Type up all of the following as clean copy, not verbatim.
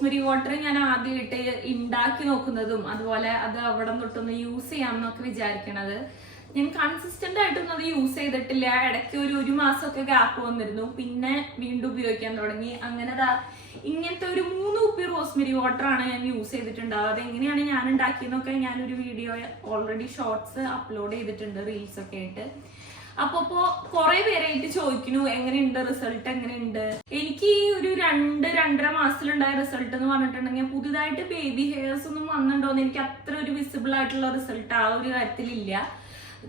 Rosemary water ഞാൻ ആദ്യമായിട്ട് ഉണ്ടാക്കി നോക്കുന്നതും അതുപോലെ അത് അവിടെ തൊട്ടൊന്ന് യൂസ് ചെയ്യാമെന്നൊക്കെ വിചാരിക്കണത്. ഞാൻ കൺസിസ്റ്റന്റ് ആയിട്ടൊന്നും അത് യൂസ് ചെയ്തിട്ടില്ല. ഇടയ്ക്ക് ഒരു മാസമൊക്കെ ഗ്യാപ്പ് വന്നിരുന്നു, പിന്നെ വീണ്ടും ഉപയോഗിക്കാൻ തുടങ്ങി. അങ്ങനെ ഇങ്ങനത്തെ ഒരു 3 കുപ്പി റോസ്മെറി വാട്ടർ ആണ് ഞാൻ യൂസ് ചെയ്തിട്ടുണ്ടാവുക. അതെങ്ങനെയാണ് ഞാൻ ഉണ്ടാക്കിയെന്നൊക്കെ ഞാനൊരു വീഡിയോ ഓൾറെഡി ഷോർട്സ് അപ്ലോഡ് ചെയ്തിട്ടുണ്ട്, റീൽസ് ഒക്കെ ആയിട്ട്. അപ്പൊ കുറെ പേരായിട്ട് ചോദിക്കുന്നു എങ്ങനെയുണ്ട് റിസൾട്ട്, എങ്ങനെയുണ്ട്. എനിക്ക് ഈ ഒരു 2-2.5 മാസത്തിലുണ്ടായ റിസൾട്ട് എന്ന് പറഞ്ഞിട്ടുണ്ടെങ്കിൽ പുതുതായിട്ട് ബേബി ഹെയർസ് ഒന്നും വന്നിട്ടുണ്ടോന്ന് എനിക്ക് അത്ര ഒരു വിസിബിൾ ആയിട്ടുള്ള റിസൾട്ട് ആ ഒരു കാര്യത്തിലില്ല.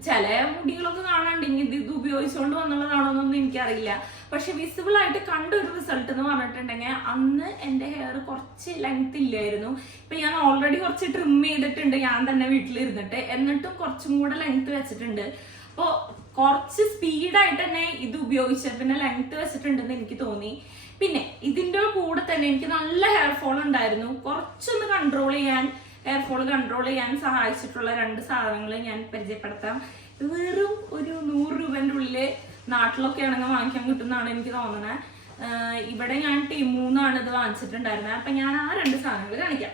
ചില മുടികളൊക്കെ കാണാണ്ടെങ്കിൽ ഇത് ഉപയോഗിച്ചുകൊണ്ട് വന്നുള്ളതാണോന്നൊന്നും എനിക്കറിയില്ല. പക്ഷെ വിസിബിൾ ആയിട്ട് കണ്ട ഒരു റിസൾട്ട് എന്ന് പറഞ്ഞിട്ടുണ്ടെങ്കിൽ അന്ന് എൻ്റെ ഹെയർ കുറച്ച് ലെങ്ത് ഇല്ലായിരുന്നു. ഇപ്പൊ ഞാൻ ഓൾറെഡി കുറച്ച് ട്രിം ചെയ്തിട്ടുണ്ട് ഞാൻ തന്നെ വീട്ടിലിരുന്നിട്ട്, എന്നിട്ടും കുറച്ചും കൂടെ ലെങ്ത് വെച്ചിട്ടുണ്ട്. അപ്പോൾ കുറച്ച് സ്പീഡായിട്ട് തന്നെ ഇത് ഉപയോഗിച്ച പിന്നെ ലെങ്ത് വെച്ചിട്ടുണ്ടെന്ന് എനിക്ക് തോന്നി. പിന്നെ ഇതിൻ്റെ കൂടെ തന്നെ എനിക്ക് നല്ല ഹെയർ ഫോൾ ഉണ്ടായിരുന്നു. കുറച്ചൊന്ന് ഹെയർ ഫോൾ കൺട്രോൾ ചെയ്യാൻ സഹായിച്ചിട്ടുള്ള 2 സാധനങ്ങൾ ഞാൻ പരിചയപ്പെടുത്താം. വെറും ഒരു 100 രൂപൻ്റെ ഉള്ളിൽ നാട്ടിലൊക്കെ ആണെങ്കിൽ വാങ്ങിക്കാൻ കിട്ടുന്നതാണ് എനിക്ക് തോന്നുന്നത്. ഇവിടെ ഞാൻ ടീമൂന്നാണ് ഇത് വാങ്ങിച്ചിട്ടുണ്ടായിരുന്നത്. അപ്പൊ ഞാൻ ആ 2 സാധനങ്ങൾ കാണിക്കാം.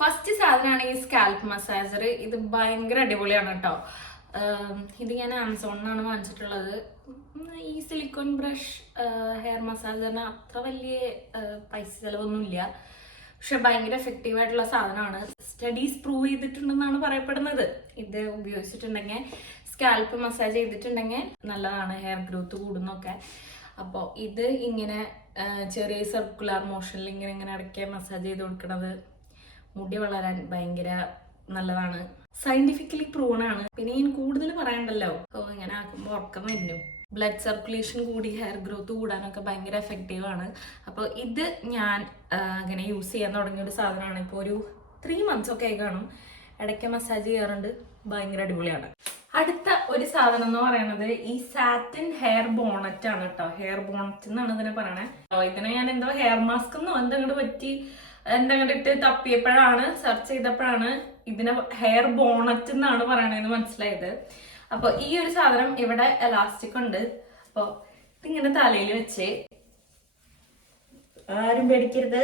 ഫസ്റ്റ് സാധനമാണ് ഈ സ്കാൽപ്പ് മസാജർ. ഇത് ഭയങ്കര അടിപൊളിയാണ് കേട്ടോ. ഇത് ഞാൻ ആമസോണിനാണ് വാങ്ങിച്ചിട്ടുള്ളത്. ഈ സിലിക്കോൺ ബ്രഷ് ഹെയർ മസാജറിന് അത്ര വലിയ പൈസ ചിലവൊന്നുമില്ല, പക്ഷെ ഭയങ്കര എഫക്റ്റീവ് ആയിട്ടുള്ള സാധനമാണ്. സ്റ്റഡീസ് പ്രൂവ് ചെയ്തിട്ടുണ്ടെന്നാണ് പറയപ്പെടുന്നത്. ഇത് ഉപയോഗിച്ചിട്ടുണ്ടെങ്കിൽ സ്കാൽപ്പ് മസാജ് ചെയ്തിട്ടുണ്ടെങ്കിൽ നല്ലതാണ്, ഹെയർ ഗ്രോത്ത് കൂടുന്നൊക്കെ. അപ്പോൾ ഇത് ഇങ്ങനെ ചെറിയ സർക്കുലർ മോഷനിൽ ഇങ്ങനെ ഇടയ്ക്ക് മസാജ് ചെയ്ത് കൊടുക്കുന്നത് മുടി വളരാൻ ഭയങ്കര നല്ലതാണ്. സയന്റിഫിക്കലി പ്രൂവൺ ആണ്. പിന്നെ ഞാൻ കൂടുതൽ പറയണ്ടല്ലോ, ഇങ്ങനെ ആക്കുമ്പോൾ ഉറക്കം വരുന്നു. ബ്ലഡ് സർക്കുലേഷൻ കൂടി ഹെയർ ഗ്രോത്ത് കൂടാനൊക്കെ ഭയങ്കര എഫക്റ്റീവ് ആണ്. അപ്പോൾ ഇത് ഞാൻ അങ്ങനെ യൂസ് ചെയ്യാൻ തുടങ്ങിയ ഒരു സാധനമാണ്. ഇപ്പോൾ ഒരു 3 months ഒക്കെ ആയി കാണും. ഇടയ്ക്ക് മസാജ് ചെയ്യാറുണ്ട്, ഭയങ്കര അടിപൊളിയാണ്. അടുത്ത ഒരു സാധനം എന്ന് പറയുന്നത് ഈ സാറ്റിൻ ഹെയർ ബോണറ്റ് ആണ് കേട്ടോ. ഹെയർ ബോണറ്റ് എന്നാണ് ഇതിനെ പറയണേ. ഇതിനെ ഞാൻ എന്തോ ഹെയർ മാസ്ക് എന്നോ എന്തെങ്കിലും ഇട്ട് തപ്പിയപ്പോഴാണ്, സെർച്ച് ചെയ്തപ്പോഴാണ് ഇതിനെ ഹെയർ ബോണറ്റ് എന്നാണ് പറയണതെന്ന് മനസ്സിലായത്. അപ്പൊ ഈ ഒരു സാധനം ഇവിടെ എലാസ്റ്റിക് ഉണ്ട്. അപ്പൊ ഇതിങ്ങനെ തലയിൽ വെച്ച്, ആരും പേടിക്കരുത്,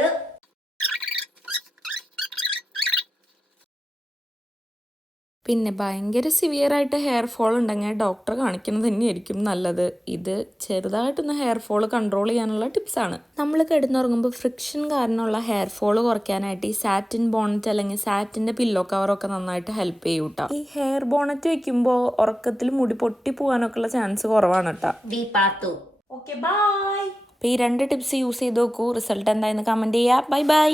പിന്നെ ഭയങ്കര സിവിയറായിട്ട് ഹെയർ ഫോൾ ഉണ്ടെങ്കിൽ ഡോക്ടറെ കാണിക്കുന്നത് തന്നെയായിരിക്കും നല്ലത്. ഇത് ചെറുതായിട്ടൊന്ന് ഹെയർ ഫോൾ കൺട്രോൾ ചെയ്യാനുള്ള ടിപ്സാണ്. നമ്മൾ കിടന്നുറങ്ങുമ്പോൾ ഫ്രിക്ഷൻ കാരണമുള്ള ഹെയർ ഫോൾ കുറയ്ക്കാനായിട്ട് ഈ സാറ്റിൻ ബോണറ്റ് അല്ലെങ്കിൽ സാറ്റിൻ്റെ പില്ലോ കവറൊക്കെ നന്നായിട്ട് ഹെൽപ്പ് ചെയ്യും കേട്ടോ. ഈ ഹെയർ ബോണറ്റ് വെക്കുമ്പോൾ ഉറക്കത്തിൽ മുടി പൊട്ടി പോകാനൊക്കെ ഉള്ള ചാൻസ് കുറവാണ് കേട്ടോ. Okay bye. അപ്പോൾ ഈ 2 ടിപ്സ് യൂസ് ചെയ്ത് നോക്കൂ. റിസൾട്ട് എന്തായെന്ന് കമൻറ്റ് ചെയ്യുക. ബൈ.